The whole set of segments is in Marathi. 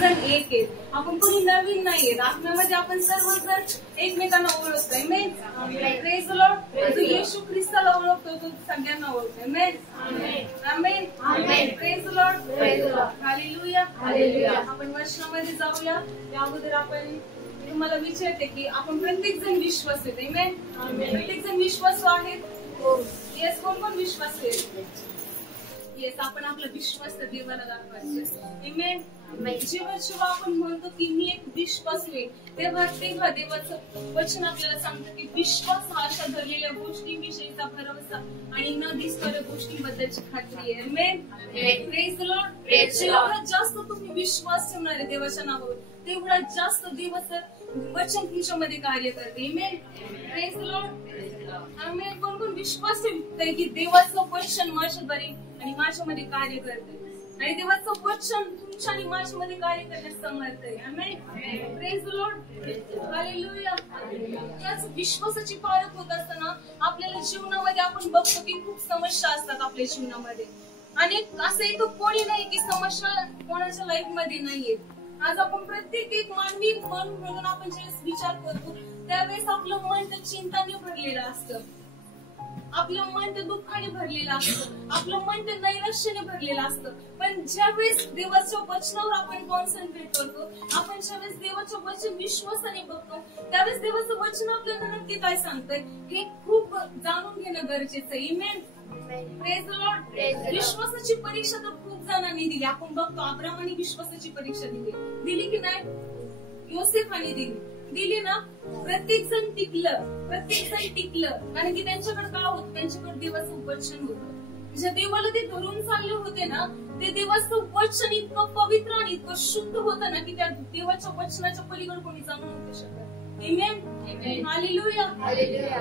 जण एक आहेत. आपण कोणी नवीन नाहीये. आत्म्यामध्ये आपण सर्वजण एकमेकांना ओळखतोय. आमेन. Praise the Lord. जो येशू ख्रिस्ताला ओळखतो तो सगळ्यांना ओळखतोय. Amen. Amen. Praise the Lord. Hallelujah. आपण वचनामध्ये जाऊया. त्या अगोदर आपण तुम्हाला विचारते की आपण प्रत्येक जण विश्वासू आहेत. आमेन. प्रत्येक जण विश्वासू आहेत. येस, कोण कोण विश्वासू आहेत? येस, आपण आपला विश्वास देवाला दाखवायचा. आमेन. जेव्हा आपण म्हणतो की मी एक विश्वासू आहे, तेव्हा देवाचं वचन आपल्याला सांगतं की विश्वास हा अशा धरलेल्या गोष्टींविषयीचा भरवसा आणि न दिसणाऱ्या गोष्टींबद्दलची खात्री आहे. आमेन. Praise the Lord. जेवढा जास्त तुम्ही विश्वास ठेवणार आहे देवाच्या नावावर, तेवढा जास्त देवाचं वचन तुमच्यामध्ये कार्य करते. Amen. Praise the Lord. Amen. कोण कोण विश्वास ठेवतंय की देवाचं वचन माझ्याद्वारे आणि माझ्यामध्ये कार्य करते आणि देवाचं वचन तुमच्या आणि माझ्यामध्ये कार्य करण्यास समर्थ आहे. Amen. Praise the Lord. Hallelujah. त्याच विश्वासाची पारख होत असताना आपल्याला जीवनामध्ये आपण बघतो की खूप समस्या असतात आपल्या जीवनामध्ये आणि असंही तो कोणी नाही की समस्या कोणाच्या लाईफ मध्ये नाहीये. आज आपण प्रत्येक एक मानवी मन म्हणून आपण ज्यावेळेस विचार करतो त्यावेळेस आपलं मन त्या चिंताने भरलेलं असतं. आपलं मन त्या दुःखाने भरलेलं असतं. आपलं मन त्या नैराश्याने भरलेलं असतं. पण ज्यावेळेस देवाच्या वचनावर आपण कॉन्सन्ट्रेट करतो, आपण ज्यावेळेस देवाचं वचन विश्वासाने बघतो, त्यावेळेस देवाचं वचन आपल्याला नक्की काय सांगतंय हे खूप जाणून घेणं गरजेचं आहे. आमेन. Praise the Lord. विश्वासाची परीक्षा तर खूप जणांनी दिली. आपण बघतो अब्रामाने विश्वासाची परीक्षा दिली की नाही? योसेफाने दिली ना? प्रत्येक जण टिकलं कारण की त्यांच्याकडे काय होतं? त्यांच्याकडे देवाचं वचन होतं. ज्या देवाला ते धरून चालले होते ना, ते देवाचं वचन इतकं पवित्र आणि इतकं शुद्ध होतं ना की त्या देवाच्या वचनाच्या पलीकडे कोणी जाणू नव्हतं शकत. आमेन. हालेलुया.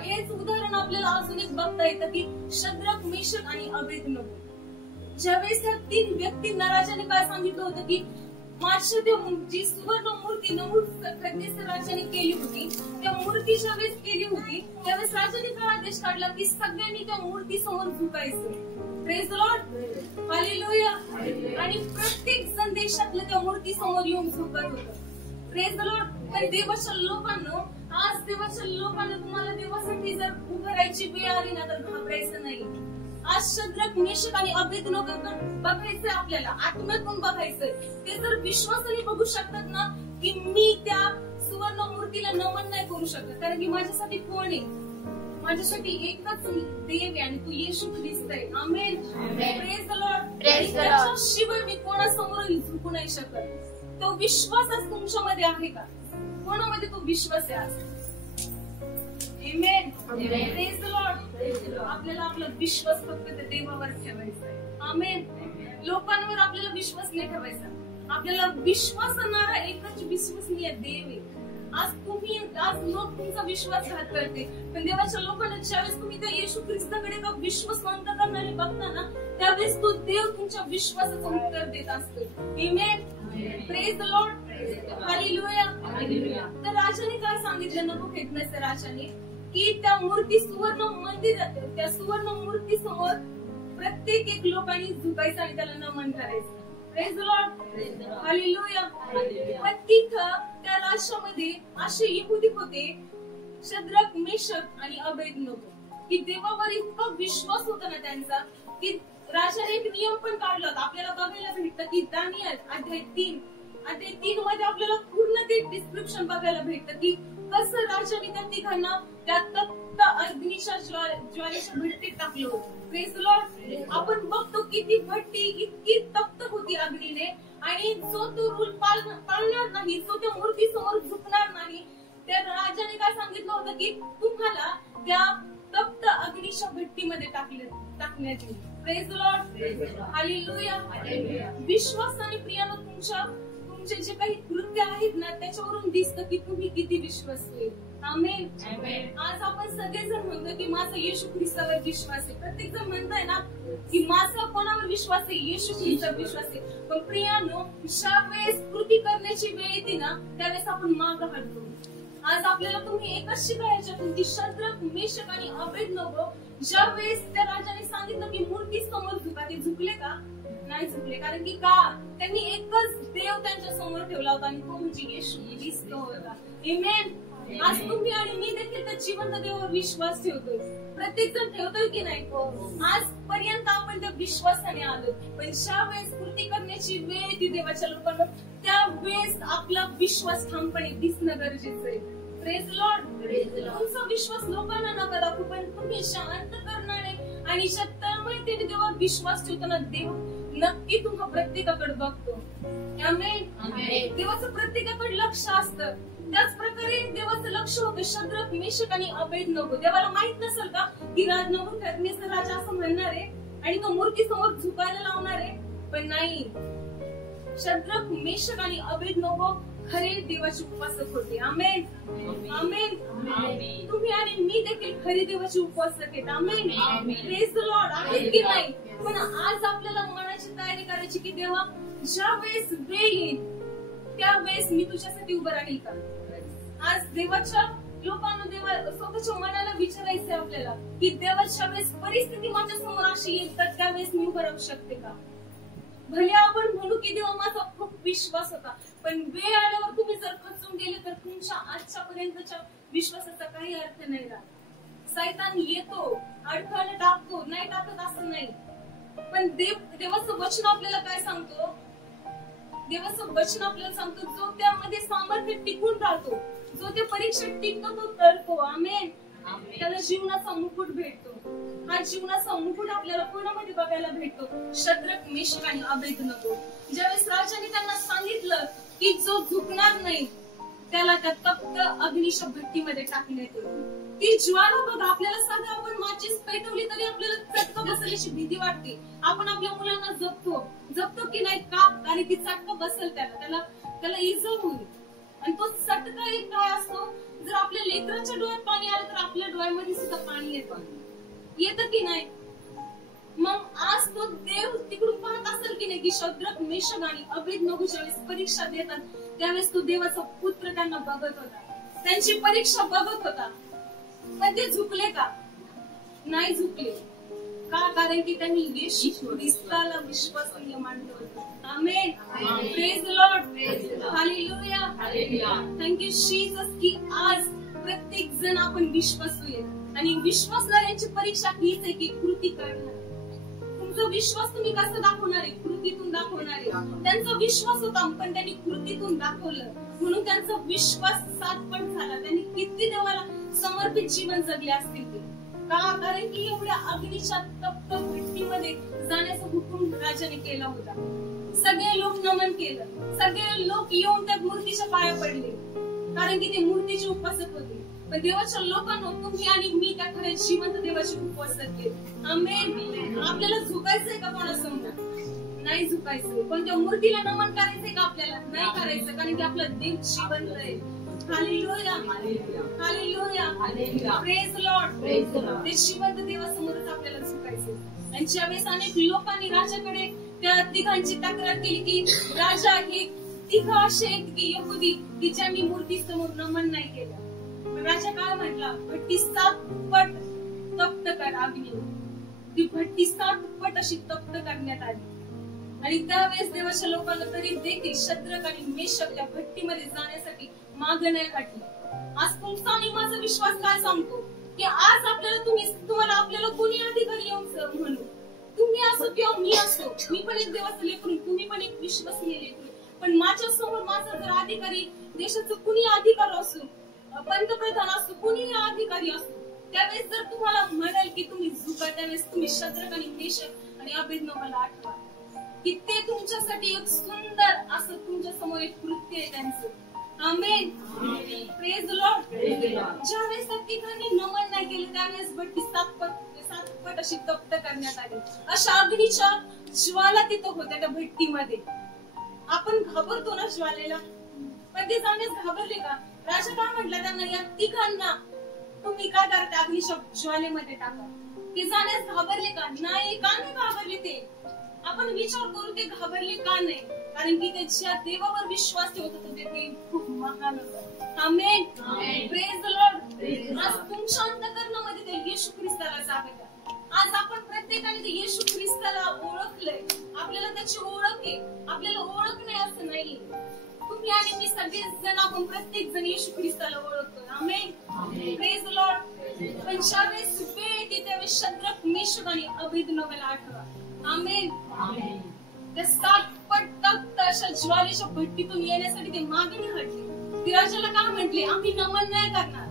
हेच उदाहरण आपल्याला अजून एक बघता येतं की शद्रक, मेशक आणि अबेदनगो, ज्यावेळेस त्या 3 व्यक्तींना राजाने काय सांगितलं होतं की माझ्या जी सुवर्ण मूर्ती नबूकदनेस्सर राजाने केली होती, त्या मूर्ती ज्यावेळेस केली होती त्यावेळेस राजाने काय आदेश काढला की सगळ्यांनी त्या मूर्ती समोर झुकायचं. Praise the Lord. हालेलुया. आणि प्रत्येक जण देशातल्या त्या मूर्ती समोर येऊन झुकत होतं. Praise the Lord. पण देवाच्या लोकांना, आज देवाच्या लोकांना तुम्हाला देवासाठी जर उभं राहायची वेळ आली ना तर घाबरायचं नाही. आज शद्रक, मेशक आणि अबेदनगो बघायचंय आपल्याला, आत्म्यातून बघायचंय. ते जर विश्वासाने बघू शकतात ना की मी त्या सुवर्ण मूर्तीला नमन नाही करू शकत कारण की माझ्यासाठी कोण आहे? माझ्यासाठी एकच देव आहे आणि तू येशू ख्रिस्त आहे. आमेन. Praise the Lord. त्याच्याशिवाय मी कोणासमोर झुकू नाही शकत. तो विश्वास आज तुमच्यामध्ये आहे का? कोणामध्ये तो विश्वास आहे आज? आमेन. Praise the Lord. आपल्याला आपला विश्वास फक्त त्या देवावर ठेवायचा आहे. आमेन. लोकांवर आपल्याला विश्वास नाही ठेवायचा. आपल्याला विश्वास आणणारा एकच विश्वसनीय देव आहे. आज लोक तुमचा विश्वासघात करते, पण देवाच्या लोकांना ज्यावेळेस तुम्ही त्या येशू ख्रिस्ताकडे का विश्वासवंत करणारे बघता ना, त्यावेळेस तो देव तुमच्या विश्वासाचं उत्तर देत असतो. Amen. Praise the Lord. Hallelujah. तर राजाने काय सांगितलं नबूकदनेस्सर राजाने की त्या मूर्ती सुवर्ण मंदिरात, त्या सुवर्ण मूर्ती समोर प्रत्येक एक लोकांनी झुकायचं आणि त्याला नमन करायचं. Praise the Lord. हालेलुया. पण तिथं त्या राष्ट्रामध्ये असे यहुदी होते, शद्रक, मेशक आणि अबेदनगो, की देवावर इतका विश्वास होता ना त्यांचा की राजाने एक नियम पण काढला होता. आपल्याला बघायला भेटतं की दानियल अध्याय 3 मध्ये आपल्याला पूर्ण ते डिस्क्रिप्शन बघायला भेटतं की कसं राजाने त्या तिघांना त्या तप्त अग्नीच्या ज्वालेच्या भट्टीत टाकलं होतं. Praise the Lord. आपण बघतो की ती भट्टी इतकी तप्त होती अग्नीने आणि जो तो रूल पाळणार नाही, जो त्या मूर्ती समोर झुकणार नाही, त्या राजाने काय सांगितलं होतं की तुम्हाला त्या तप्त अग्नीच्या भट्टीमध्ये टाकण्यात येईल. Praise the Lord. हालेलुया. विश्वासाने प्रियानो तुमचे जे काही कृत्य आहेत ना त्याच्यावरून दिसतं की तुम्ही किती विश्वासू आहे. आमेन. आज आपण सगळेजण म्हणतो की माझा येशू ख्रिस्तावर विश्वास आहे. प्रत्येक जण म्हणताय ना की माझा कोणावर विश्वास आहे? येशू ख्रिस्तावर विश्वास आहे. पण प्रियानो, ज्या वेळेस कृती करण्याची वेळ येते ना त्यावेळेस आपण मागं हटतो. आज आपल्याला तुम्ही एकच शिकायच्यातून की शद्रक, मेशक आणि अबेदनगो ज्या वेळेस त्या राजाने सांगितलं की मूर्ती समोर झुका, ते झुकले का? नाही झुकले. कारण की का, त्यांनी एकच देव त्यांच्या समोर ठेवला होता आणि तो म्हणजे येशू ख्रिस्त होता. आमेन. आज तुम्ही आणि मी देखील त्या जिवंत देवावर विश्वास ठेवतोय. प्रत्येक जण ठेवतोय की नाही? आजपर्यंत आपण त्या विश्वासाने आलो, पण ज्या वेळेस कृती करण्याची वेळ येते देवाच्या लोकांना, त्या वेळेस आपला विश्वास ठामपणे दिसणं गरजेचं आहे. Praise Lord. तुमचा विश्वास लोकांना नका दाखवू, पण तुम्ही शांत करणारे आणि तळमळीने देवावर विश्वास ठेवताना देव नक्की तुम्हा प्रत्येकाकडे बघतो. आमेन. देवाचं प्रत्येकाकडे लक्ष असतं. त्याच प्रकारे देवाचं लक्ष होतं शद्रक, मेशक आणि अबेदनगो. देवाला माहित नसेल का की नबूकदनेस्सर राजा असं म्हणणार आहे आणि तो मूर्ती समोर झुकायला लावणार आहे? पण नाही, शद्रक, मेशक आणि अबेदनगो खरे देवाचे उपासक होते. आमेन. आमेन. तुम्ही आणि मी देखील खरे देवाचे उपासक आहेत. आमेन. Praise the Lord. आहे की नाही? पण आज आपल्याला मनाची तयारी करायची की देवा, ज्या वेळेस वेळ येईल त्यावेळेस मी तुझ्यासाठी उभं राहील का? आज देवाच्या लोकांना देवा स्वतःच्या मनाला विचारायचंय आपल्याला की देवाच्या वेळेस परिस्थिती माझ्या समोर अशी येईल तर त्यावेळेस मी उभं राहू शकते का? भले आपण म्हणू की देवा माझा खूप विश्वास होता, पण वेळ आल्यावर तुम्ही जर खचून गेले तर तुमच्या आजच्या पर्यंतच्या विश्वासाचा काही अर्थ नाही राहत. सैतान येतो, अडथळे टाकतो, नाही टाकत असं नाही, पण देवाचं वचन आपल्याला काय सांगतो? देवाचं वचन आपल्याला सांगतो जो त्यामध्ये सामर्थ्य टिकून राहतो, जो त्या परीक्षेत टिकतो तो तरतो. आमेन. त्याला जीवनाचा मुकुट भेटतो. हा जीवनाचा मुकुट आपल्याला कोणामध्ये बघायला भेटतो? शद्रक, मेशक आणि अबेदनगो. ज्यावेळेस राजाने त्यांना सांगितलं की जो झुकणार नाही त्याला त्या तप्त अग्नीच्या भट्टीमध्ये टाकण्यात येईल. ती ज्वाला बघा, आपल्याला साधं आपण माचीस पेटवली तरी आपल्याला चटका बसल्याची भीती वाटते. आपण आपल्या मुलांना जपतो की नाही का? कारण की चटका बसेल त्याला इजा होईल. आणि तो चटका काय असतो? जर आपल्या लेकराच्या डोळ्यात पाणी आलं तर आपल्या डोळ्यामध्ये सुद्धा पाणी येतं की नाही? मग आज तो देव तिकडून पाहत असेल की नाही की शद्रक, मेशक आणि अबेदनगो ज्यावेळेस परीक्षा देतात त्यावेळेस तो देवाचा पुत्र त्यांना बघत होता, त्यांची परीक्षा बघत होता. पण ते झुकले का? नाही झुकले. का? कारण की त्यांनी येशू ख्रिस्ताला विश्वासाने मानलं होतं. Amen. Praise the Lord. Hallelujah. Thank you Jesus की आज प्रत्येक जण आपण विश्वासू आहे आणि विश्वासणाऱ्यांची परीक्षा हीच आहे की कृती करणं. तुमचा विश्वास तुम्ही कसं दाखवणार आहे? कृतीतून दाखवणार आहे. त्यांचा विश्वास होता पण त्यांनी कृतीतून दाखवलं म्हणून त्यांचा विश्वास 7 पट झाला. त्यांनी किती देवाला समर्पित जीवन जगले असतील ते. का? कारण की एवढ्या अग्नीच्या तप्त भट्टीमध्ये जाण्याचा हुकूम राजाने केला होता. सगळे लोक नमन केलं, सगळे लोक येऊन त्या मूर्तीच्या पाया पडले कारण की ते मूर्तीचे उपासक होते. पण देवाच्या लोकांना तुम्ही आणि मी त्या खऱ्या जिवंत देवाचे उपासक आहेत. आमेन. आपल्याला झुकायचंय का कोणासमोर? नाही झुकायचंय. पण त्या मूर्तीला नमन करायचंय का आपल्याला? नाही करायचं, कारण की आपला देव जिवंत आहे. हालेलुया. हालेलुया. Praise Lord. ते जिवंत देवासमोरच आपल्याला झुकायचं. आणि ज्यावेळेस अनेक लोकांनी राजाकडे त्या तिघांची तक्रार केली की राजा हे तिघ असे आहेत की यहुदी की ज्यांनी मूर्ती समोर नमन नाही केलं, राजा काय म्हटला? भट्टी 7 पट तप्त कर अग्नी. ती भट्टी 7 पट अशी तप्त करण्यात आली. आणि त्यावेळेस देवाच्या लोकांना तरी देखील शद्रक आणि मेशक त्या भट्टीमध्ये जाण्यासाठी मागे नाही काढली. आज तुमचा आणि माझा विश्वास काय सांगतो की आज तुम्हाला आपल्याला कोणी अधिकारी येऊन म्हणू, तुम्ही असो किंवा मी असो, मी पण एक देवाचं लेकरू, तुम्ही पण एक विश्वासनीय लेकरू, पण माझ्या समोर माझा जर अधिकारी देशाचं कुणी अधिकार असो, पंतप्रधान असो, कुणी अधिकारी असो, त्यावेळेस जर तुम्हाला म्हणाल की तुम्ही झुका, त्यावेळेस तुम्ही शद्रक आणि मेशक आणि अबेदनगोला आठवा की ते तुमच्यासाठी एक सुंदर असं तुमच्या समोर एक कृत्य आहे त्यांचं. आमेन. Praise the Lord. ज्यावेळेस त्या ठिकाणी नमन नाही केलं त्यावेळेस भट्टी 7 पट अशी तप्त करण्यात आली. अशा अग्नीच्या ज्वाला तिथं होत्या त्या भट्टीमध्ये. आपण घाबरतो ना ज्वालेला, पण ते जाण्यास घाबरले का? राजा काय म्हटला त्यांना? या तिघांना तुम्ही काय करता? अग्नीच्या ज्वालेमध्ये टाका. ते जाण्यास घाबरले का? नाही. का नाही घाबरले ते? आपण विचार करू ते घाबरले का नाही? कारण की ते ज्या देवावर विश्वास ठेवत होते ते खूप महान होतं. आमेन. Praise the Lord. आज तुमच्या अंतःकरणामध्ये ते येशू ख्रिस्ताला जागा द्या. आज आपण प्रत्येकाने ते येशू ख्रिस्ताला ओळखलंय, आपल्याला त्याची ओळख आहे, आपल्याला ओळख नाही असं नाही. तुम्ही आणि मी सगळेच जण आपण प्रत्येक जण येशू ख्रिस्ताला ओळखतो. आमेन. Praise the Lord. पण ज्यावेळेस वेळ येते त्यावेळेस शद्रक, मेशक आणि अबेदनगोला आठवा. आमेन. त्या 7 पट तख्त अशा ज्वालेच्या भट्टीतून येण्यासाठी ते मागणी हटली. ती राजाला काय म्हटले, आम्ही नमन नाही करणार.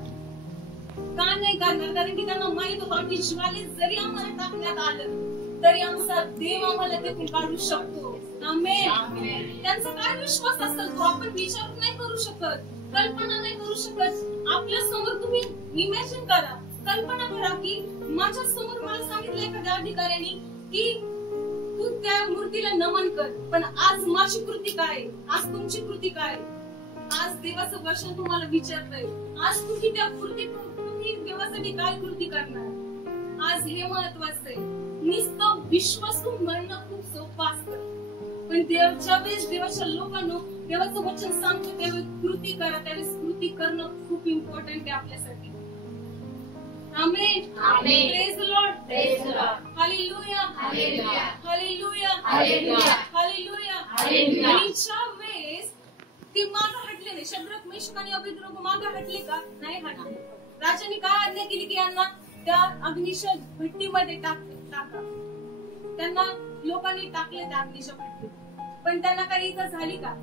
का नाही करणार? कारण की त्यांना माहित होतं आम्ही ज्वालेत जरी आम्हाला टाकण्यात आलं तरी आमचा देव आम्हाला त्यातून काढू शकतो. आमेन. त्यांचा काय विश्वास असेल तो आपण विचार नाही करू शकत, कल्पना नाही करू शकत. आपल्या समोर तुम्ही इमॅजिन करा, कल्पना करा की माझ्या समोर मला सांगितलं एखाद्या अधिकाऱ्याने की तू त्या मूर्तीला नमन कर, पण आज माझी कृती काय, आज तुमची कृती काय? आज देवाचं वचन तुम्हाला विचारतंय, आज तुम्ही त्या कृती, तुम्ही देवासाठी काय कृती करणार? आज हे महत्वाचं आहे. नुसतं विश्वासून म्हणणं खूप सोपं असतं, पण ज्या वेळेस देवाच्या लोकांना देवाचं वचन सांगतो त्यावेळेस कृती करा, त्यावेळेस कृती करणं खूप इम्पॉर्टंट आहे आपल्यासाठी. Amen. Amen. Praise the Lord. Praise the Lord. Hallelujah. Hallelujah. Hallelujah. Hallelujah. Hallelujah. Hallelujah. आणि ज्या वेळेस ते मागे हटले नाही, शद्रक, मेशक आणि अबेदनगो मागे हटले का? नाही हटले. राजाने काय आज्ञा केली की यांना त्या अग्नीच्या भट्टीमध्ये टाका. त्यांना लोकांनी टाकले त्या अग्नीच्या भट्टीत, पण त्यांना काही इजा झाली का?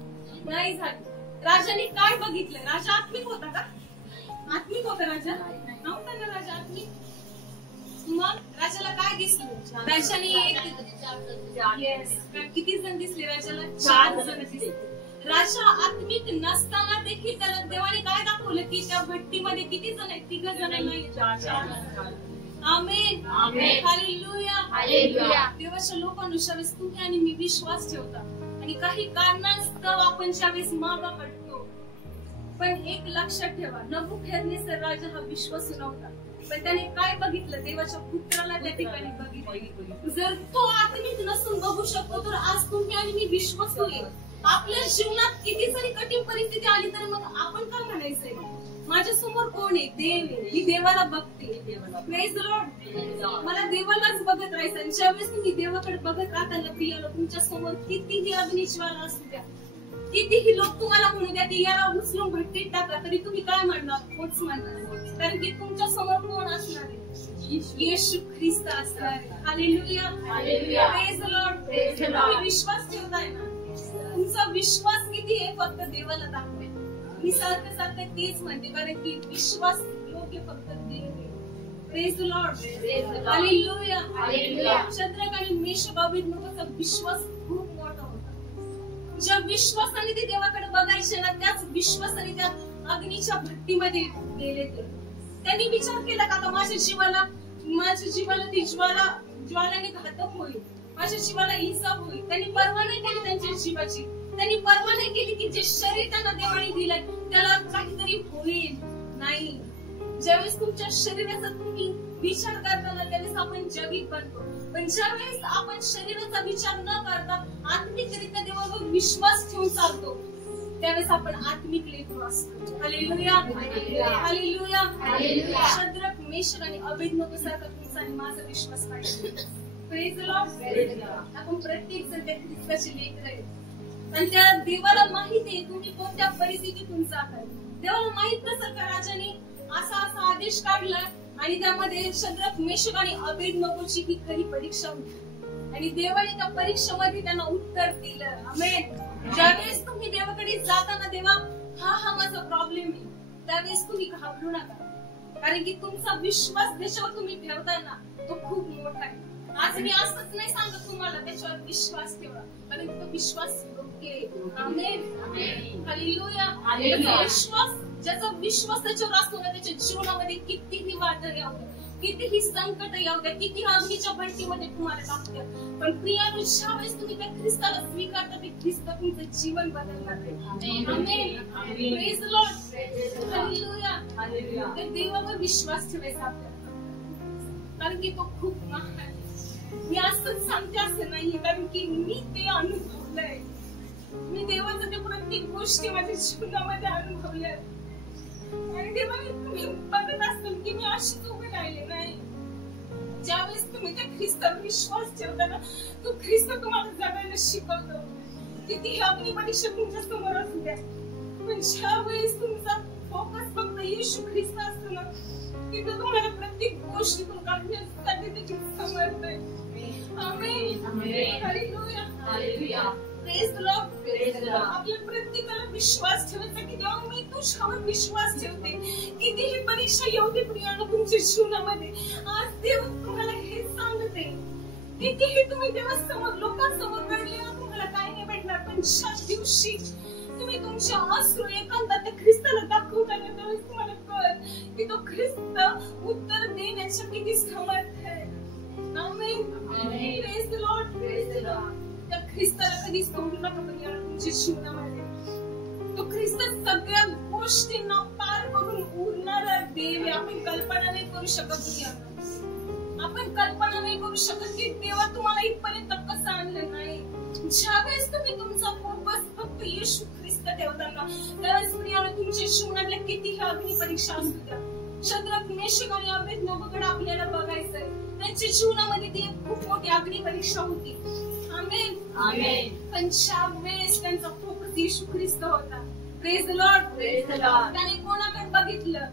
नाही झाली. राजाने काय बघितलं? राजा आत्मिक होता का? आत्मिक होता राजा? नव्हता ना राजा आत्मिक. मग राजाला काय दिसलं? राजाने किती जण दिसले राजाला? 4 जण दिसले. राजा आत्मिक नसताना देखील त्याला देवाने काय दाखवलं की त्या भट्टीमध्ये किती जण आहेत? 3 जण नाही, 4. आमेन. हालेलुया. हालेलुया. देवाच्या लोकांनुसार तुम्ही आणि मी विश्वास ठेवता आणि काही कारणास्तव आपण ज्यावेळेस मागं पडतो, पण एक लक्षात ठेवा, नबुकदनेस्सर राजा हा विश्वासू नव्हता, पण त्याने काय बघितलं? देवाच्या पुत्राला त्या ठिकाणी बघितलं. जर तो आत्मिक नसून बघू शकतो तर आज तुम्ही आणि मी विश्वासू आहे. आपल्या जीवनात किती जरी कठीण परिस्थिती आली तर मग आपण काय म्हणायचंय? माझ्या समोर कोण आहे? देव आहे, मी देवाला बघते. Praise the Lord. मला देवालाच बघत राहायचं. ज्यावेळेस तुम्ही देवाकडे बघत राहताना प्रियाला तुमच्या समोर कितीही अग्निज्वाला असू द्या, कितीही लोक तुम्हाला म्हणू द्या की याला उचलून भट्टीत टाका, तरी तुम्ही काय म्हणणार? होच म्हणणार. कारण की तुमच्या समोर कोण असणार आहे? येशू ख्रिस्त असणार आहे. Hallelujah. Hallelujah. Praise the Lord. Praise the Lord. तुम्ही विश्वास ठेवताय ना? तुमचा विश्वास किती आहे फक्त देवाला दाखवेल. मी सारखं तेच म्हणते, कारण की विश्वास योग्य फक्त देव आहे. Praise the Lord. Hallelujah. Hallelujah. Shadrach आणि मेशक अबेदनगोचा विश्वास खूप मोठा होता. ज्या विश्वासाने ते देवाकडे बघायचे ना, त्याच विश्वासाने त्या अग्नीच्या भट्टीमध्ये गेले. त्यांनी विचार केला का आता माझ्या जीवाला ती ज्वालाने घातक होईल, माझ्या जीवाला इजा होईल. त्यांनी पर्वा नाही केली त्यांच्या जीवाची. त्यांनी पर्वा नाही केली की जे शरीर त्यांना देवाने दिलंय त्याला काहीतरी होईल. नाही. ज्यावेळेस तुमच्या शरीराचा तुम्ही विचार करताना त्यावेळेस आपण जगीत बनतो, पण ज्यावेळेस आपण शरीराचा विचार न करता आत्मिकरित्या देवावर विश्वास ठेवून चालतो त्यावेळेस आपण आत्मिक लेकरू असतो. Hallelujah. Hallelujah. Hallelujah. Shadrach, Meshach आणि अबेदनगो सारखा तुमचा आणि माझा विश्वास पाहिजे. Praise the Lord. आपण प्रत्येक जण त्या ख्रिस्ताचे लेकर आहेत आणि त्या देवाला माहिती आहे तुम्ही कोणत्या परिस्थितीतून जात आहे. देवाला माहित नसेल का राजाने असा आदेश काढला आणि त्यामध्ये शद्रक, मेशक आणि अबेदनगोची ही खरी परीक्षा होती आणि देवाने त्या परीक्षेमध्ये त्यांना उत्तर दिलं. आमेन. ज्यावेळेस तुम्ही देवाकडे जाताना देवा हा माझा प्रॉब्लेम आहे, त्यावेळेस तुम्ही घाबरू नका, कारण की तुमचा विश्वास त्याच्यावर तुम्ही ठेवताय ना तो खूप मोठा आहे. आज मी असंच नाही सांगत तुम्हाला त्याच्यावर विश्वास ठेवा, कारण तो विश्वास योग्य आहे. आमेन. हालेलुया. विश्वास, ज्याचा विश्वास त्याच्यावर असतो ना त्याच्या जीवनामध्ये कितीही वादळ येऊ द्या, कितीही संकट येऊ द्या, किती अग्नीच्या भट्टीमध्ये तुम्हाला टाकतात, पण प्रियानो ज्यावेळेस तुम्ही त्या ख्रिस्ताला स्वीकारता ते ख्रिस्त तुमचं जीवन बदलणार आहे. Amen. Praise the Lord. Hallelujah. त्या देवावर विश्वास ठेवायचा आपल्याला, कारण की तो खूप महान आहे. मी असंच सांगते असं नाहीये, कारण की मी ते अनुभवलंय. मी देवाचं ते प्रत्येक गोष्टी माझ्या जीवनामध्ये अनुभवल्या आणि देवाने तुम्ही बघत असाल की मी अशीच उभी राहिले नाही. ज्यावेळेस तुम्ही त्या ख्रिस्तावर विश्वास ठेवताना तो ख्रिस्त तुम्हाला जगायला शिकवतो. किती अग्नी परीक्षा तुमच्या समोर असू द्या, पण ज्या वेळेस तुमचा फोकस फक्त येशू ख्रिस्त असतो ना, तिथं तुम्हाला प्रत्येक गोष्टीतून काढण्यासाठी त्याची समर्थ आहे. Amen. Hallelujah. Hallelujah. Praise the Lord. Praise the Lord. आपल्या प्रत्येकाला विश्वास ठेवायचा की देवा मी तुझ्यावर विश्वास ठेवते. कितीही परीक्षा येऊ दे प्रियानो तुमच्या जीवनामध्ये, आज देव तुम्हाला हेच सांगते. कितीही तुम्ही देवासमोर लोकांसमोर रडले तुम्हाला काही नाही भेटणार, पण ज्या दिवशी तुम्ही तुमच्या अश्रू एकांतात त्या ख्रिस्ताला दाखवताना त्यावेळेस तुम्हाला कळेल की तो ख्रिस्त उत्तर देण्याच्या किती समर्थ आहे. Amen. Praise the Lord. Praise the Lord. त्या ख्रिस्ताला कधी सोडू नका तुमच्या जीवनामध्ये. तो ख्रिस्त सगळ्या गोष्टींना पार करून उरणारा देव आहे. आपण कल्पना नाही करू शकत. आपण कल्पना नाही करू शकत की देवा तुम्हाला इथपर्यंत कसं आणलं नाही. ज्यावेळेस तुम्ही तुमचा फोकस फक्त येशू ख्रिस्त ठेवताना त्यावेळेस तुमच्या जीवनातल्या कितीही अग्नी परीक्षा असू द्या. शद्रक, मेशक आणि अबेदनगोकडे आपल्याला बघायचंय. त्यांच्या जीवनामध्ये ती खूप मोठी अग्नी परीक्षा होती. आमेन. आमेन. पण ज्यावेळेस त्यांचा फोकस येशू ख्रिस्त होता. Praise the Lord. Praise the Lord. त्याने कोणाकडे बघितलं?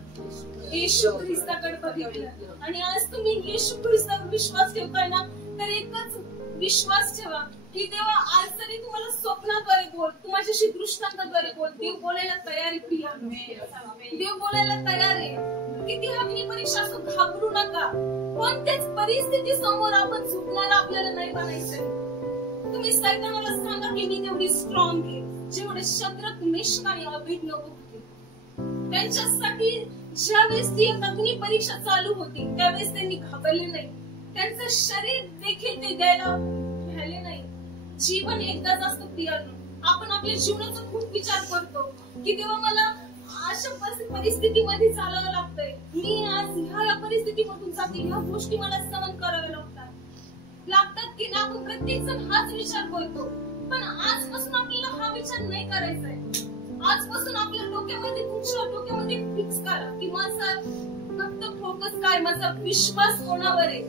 येशू ख्रिस्ताकडे बघितलं. आणि आज तुम्ही येशू ख्रिस्तावर विश्वास ठेवताय ना, तर एकच विश्वास ठेवा की देवा आज जरी तुम्हाला स्वप्नाद्वारे बोल, तुम्हाच्याशी दृष्टांताद्वारे बोल, देव बोलायला तयार आहे. प्रिया, देव बोलायला तयार आहे. किती अग्नी परीक्षा असो घाबरू नका. कोणत्याच परिस्थिती समोर आपण झुकणार आपल्याला नाही बनायचंय. तुम्ही सैतानाला सांगा की मी तेवढी स्ट्रॉंग आहे. जेवढे शद्रक, मेशक आणि अबेदनगो होते त्यांच्यासाठी ज्यावेळेस ती अग्नी परीक्षा चालू होती त्यावेळेस त्यांनी घाबरले नाही. त्यांचं शरीर देखील ते द्यायला घ्यायले नाही. जीवन एकदाच असतं प्रियानो. आपण आपल्या जीवनाचा खूप विचार करतो की तेव्हा मला अशा परिस्थितीमध्ये चालावं लागतंय, मी आज ह्या परिस्थितीमधून जाते, ह्या गोष्टी मला सहन कराव्या लागतात की ना. आपण प्रत्येक जण हाच विचार करतो, पण आजपासून आपल्याला हा विचार नाही करायचा आहे. आजपासून आपल्या डोक्यामध्ये, तुमच्या डोक्यामध्ये फिक्स करा की माझा फक्त फोकस काय, माझा विश्वास कोणावर आहे?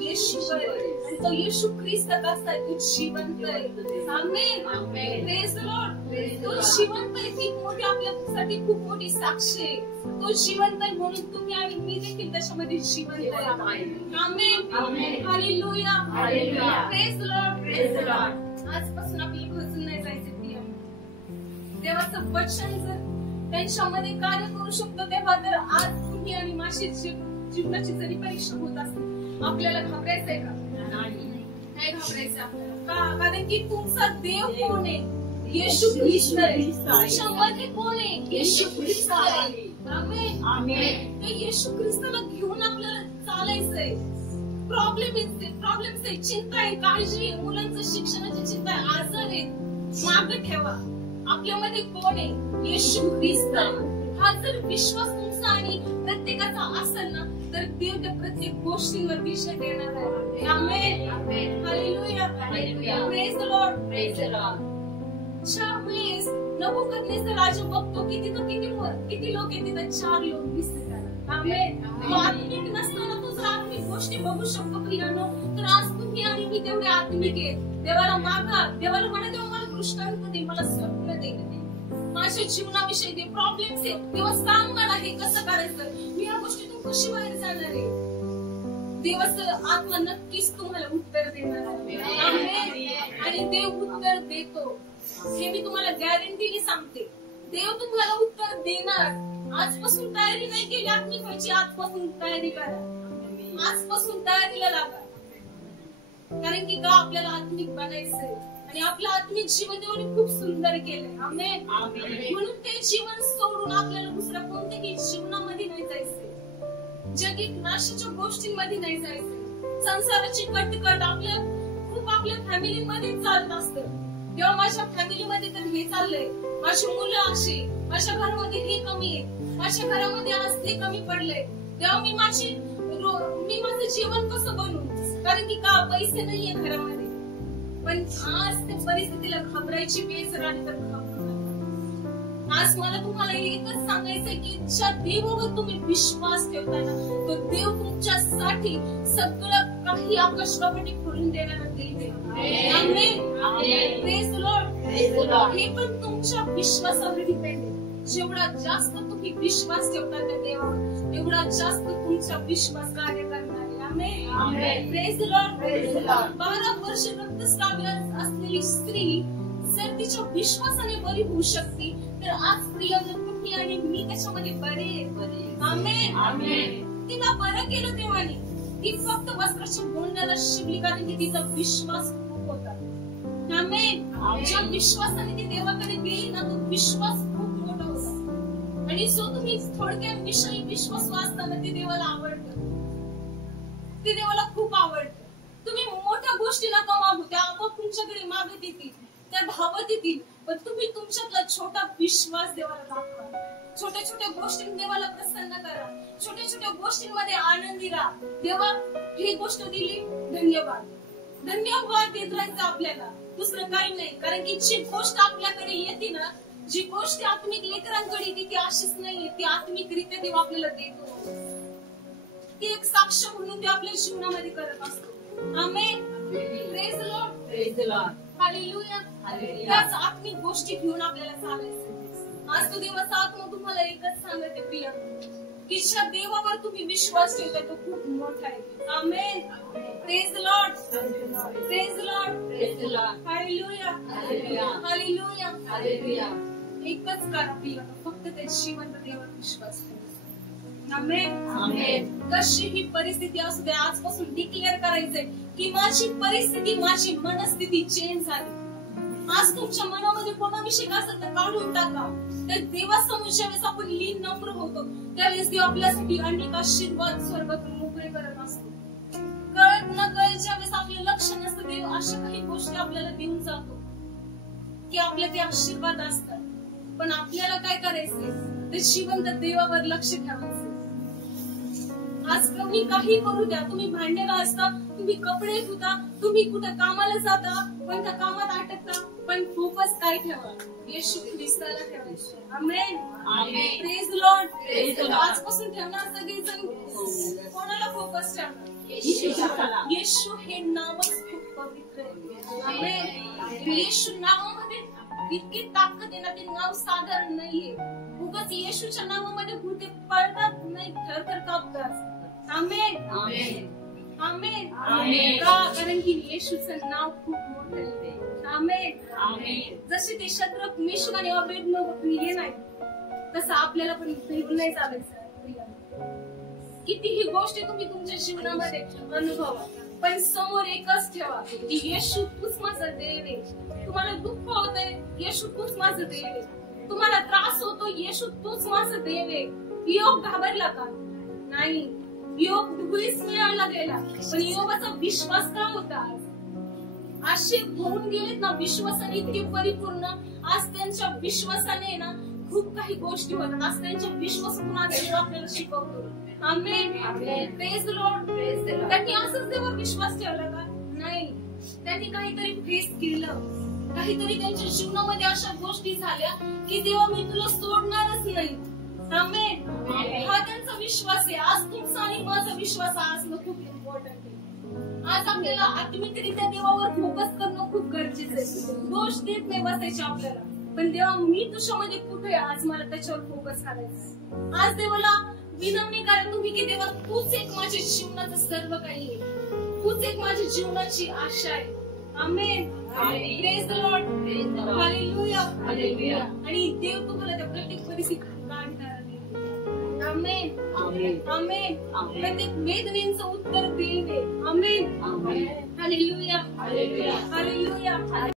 येशूवर आहे. आणि तो येशू ख्रिस्त कसा आहे? तो जिवंत आहे. आमेन. Praise the Lord. तो जिवंत आहे. ती मोठी आपल्यासाठी खूप मोठी साक्ष आहे. तो जिवंत आहे म्हणून तुम्ही आणि मी देखील त्याच्यामध्ये जिवंत आहे. Amen. Hallelujah. Hallelujah. Praise the Lord. Praise the Lord. आजपासून आपल्याला खचून नाही जायचं. देवाचं वचन जर त्यांच्यामध्ये कार्य करू शकतो तेव्हा जर आज तुम्ही आणि माझी जीवनाची जरी परीक्षा होत असेल आपल्याला घाबरायचंय का? नाही घाबरायचं आपल्याला. कारण की तुमचा देव कोण आहे? येशू ख्रिस्त आहे. तुमच्यामध्ये कोण आहे? येशू ख्रिस्त आहे. आमेन. ते येशू ख्रिस्ताला घेऊन आपल्याला चालायचंय. प्रॉब्लेम्स आहे, चिंता आहे, काळजी आहे, मुलांचं शिक्षणाची चिंता आहे, आजार आहे, मागे ठेवा. आपल्यामध्ये कोण आहे? येशू ख्रिस्त. हा जर विश्वास तुमचा आणि प्रत्येकाचा असेल ना तर देव त्या प्रत्येक गोष्टींवर विजय देणार आहे. Amen. Hallelujah. Hallelujah. Praise the Lord. Praise the Lord. ज्यावेळेस नबुकदनेस्सर राजा बघतो की तिथं किती लोक आहेत, तिथं 4 लोक दिसले त्याला. आमेन. तो आत्मिक नसताना तो जर आत्मिक गोष्टी बघू शकतो प्रियानो, तर आज तुम्ही आणि मी तेवढे आत्मिक आहेत. देवाला मागा, देवाला म्हणा देवा मला दृष्टांत दे, मला स्वप्न दे, माझ्या जीवनाविषयी दे. प्रॉब्लेम्स आहेत तेव्हा सांग मला हे कसं करायचं, मी या गोष्टीतून कशी बाहेर जाणार आहे. देवाचं आत्मा नक्कीच तुम्हाला उत्तर देणार आहे. आणि देव उत्तर देतो हे मी तुम्हाला गॅरंटीने सांगते. देव तुम्हाला उत्तर देणार. आजपासून तयारी नाही केली आत्मिक व्हायची, आजपासून तयारी करा. आजपासून तयारीला लागा. कारण की का आपल्याला आत्मिक बनायचंय आणि आपलं आत्मिक जीवन देवाने खूप सुंदर केलंय. आमेन. म्हणून ते जीवन सोडून आपल्याला दुसऱ्या कोणत्याही जीवनामध्ये नाही जायचंय. जगिक नाशाच्या गोष्टींमध्ये नाही जायचंय. संसाराची कटकट आपल्या फॅमिलीमध्ये चालत असतं. तेव्हा माझ्या फॅमिलीमध्ये तर हे चाललंय, माझी मुलं अशी, माझ्या घरामध्ये हे कमी आहे, माझ्या घरामध्ये आज ते कमी पडलंय. तेव्हा मी माझं जीवन कसं बनवू? कारण की का पैसे नाहीये घरामध्ये. पण आज त्या परिस्थितीला घाबरायची वेळ जर आली तर घाबरू नका. आज आज मला तुम्हाला एकच सांगायचंय की ज्या देवावर तुम्ही विश्वास ठेवताय ना, तो देव तुमच्यासाठी सगळं काही आकाशवाणी खोलून देणारा देव आहे. आमेन. Praise the Lord. हे पण तुमच्या विश्वासावर डिपेंड आहे. जेवढा जास्त तुम्ही विश्वास ठेवता त्या देवावर, तेवढा जास्त तुमचा विश्वास कार्य करणार आहे. आमेन. Praise the Lord. 12 वर्ष रक्तस्राव असलेली स्त्री जर तिच्या विश्वासाने बरी होऊ शकते, तर आज प्रियांका तुम्ही आणि मी त्याच्यामध्ये बरे. आमेन. तिला बरं केलं देवाने. ती फक्त वस्त्राच्या बोलण्याला शिकली कारण की तिचा विश्वास खूप होता. आमेन. ज्या विश्वासाने ती देवाकडे गेली ना, तो विश्वास खूप मोठा होता. आणि जो तुम्ही थोडक्यात विषयी विश्वास वाचताना ते देवाला आवडतं. ते देवाला खूप आवडतं. तुम्ही मोठ्या गोष्टी नका मागू, त्या आपोआप तुमच्याकडे मागत येतील, त्या धावत येतील. पण तुम्ही तुमच्यातला छोटा विश्वास देवाला दाखवा. छोट्या छोट्या गोष्टी देवाला प्रसन्न करा. छोट्या छोट्या गोष्टींमध्ये आनंदी राहा. देवा ही गोष्ट दिली, धन्यवाद. धन्यवाद देत राहायचं आपल्याला, दुसरं काही नाही. कारण की जी गोष्ट आपल्याकडे येते ना, जी गोष्ट आत्मिक लेकरांकडे येते ती अशीच नाहीये, ती आत्मिकरित्या देव आपल्याला देतो. ती एक साक्ष म्हणून ते आपल्या जीवनामध्ये करत असतो. Amen. Praise the Lord. Praise the Lord. Hallelujah. त्याच आत्मिक गोष्टी घेऊन आपल्याला चालायचं. आज तो देवाचा आत्मा तुम्हाला एकच सांगते प्रिया, की ज्या देवावर तुम्ही विश्वास ठेवताय तो खूप मोठा आहे. Amen. Praise the Lord. Praise the Lord. Praise the Lord. Hallelujah. Hallelujah. Hallelujah. Hallelujah. एकच करा प्रिया, फक्त त्या जिवंत देवावर विश्वास ठेवा. आमेन. आमेन. कशीही परिस्थिती असू दे, आजपासून डिक्लेअर करायचंय की माझी परिस्थिती, माझी मनस्थिती चेंज झाली. आज तुमच्या मनामध्ये कोणाविषयी असेल तर काढून टाका. त्या देवासमोर ज्यावेळेस आपण लीन नम्र होतो, त्यावेळेस देव आपल्यासाठी अनेक आशीर्वाद स्वर्गातून मोकळे करत असतो. कळत न कळत ज्यावेळेस आपलं लक्ष नसतं, देव अशा काही गोष्टी आपल्याला देऊन जातो की आपले ते आशीर्वाद असतात. पण आपल्याला काय करायचंय, ते जिवंत देवावर लक्ष ठेवायचं. आज तुम्ही काही करू द्या, तुम्ही भांडे घासता, तुम्ही कपडे धुता, तुम्ही कुठं कामाला जाता, पण त्या कामात अटकता, पण फोकस काय ठेवा, येशू ख्रिस्ताला ठेवायचं. Amen. Amen. Praise the Lord. Praise the Lord. आजपासून ठेवणार सगळेजण कोणाला फोकस ठेवणार, येशूला. येशू हे नावच खूप पवित्र आहे. आमेन. येशू नावामध्ये इतकी ताकद आहे ना, ते नाव साधारण नाहीये. उगाच येशूच्या नावामध्ये भूते पळतात नाही, थरथर कापतात. आमेन. आमेन. आमेन. आमेन. का? कारण की येशूचं नाव खूप मोठं आहे. आमेन. आमेन. जसे ते शद्रक, मेशक आणि अबेदनगो हे नाही, तसं आपल्याला पण भेटून नाही चालायचं. कितीही गोष्टी तुम्ही तुमच्या जीवनामध्ये अनुभवा, पण समोर एकच ठेवा की येशू तूच माझा देव आहे. तुम्हाला दुःख होतंय, येशू तूच माझं देव आहे. तुम्हाला त्रास होतो, येशू तूच माझं देव आहे. योग घाबरला का? नाही. योग धुळीस मिळाला गेला, पण योगाचा विश्वास का होता? असे होऊन गेलेत ना विश्वासाने इतके परिपूर्ण. आज त्यांच्या विश्वासाने ना खूप काही गोष्टी होतात. आज त्यांच्या विश्वासातून आपल्याला शिकवतो. आमेन. Praise the Lord. त्यांनी असंच देवावर विश्वास ठेवला का? नाही. त्यांनी काहीतरी फेस केलं, काहीतरी त्यांच्या जीवनामध्ये अशा गोष्टी झाल्या की देवा मी तुला सोडणारच नाही. आमेन. हा त्यांचा विश्वास आहे. आज तुमचा आणि माझा विश्वास असणं खूप इम्पॉर्टंट आहे. आज आपल्याला आत्मिकरित्या देवावर फोकस करणं खूप गरजेचं आहे. दोष देत नाही बसायचे आपल्याला, पण देवा मी तुझ्यामध्ये कुठे, आज मला त्याच्यावर फोकस करायचा. आज देवाला विनवणी करा तुम्ही की देवा तूच एक माझ्या जीवनाचं सर्व काही आहे, तूच एक माझ्या जीवनाची आशा आहे. Amen. Praise the Lord. Hallelujah. Hallelujah. आणि देव तुम्हाला त्या प्रत्येक परिस्थितीत काढणार आहे. आमेन. आमेन. आमेन. आमेन. प्रत्येक वेदनेचं उत्तर देईल. आमेन. आमेन.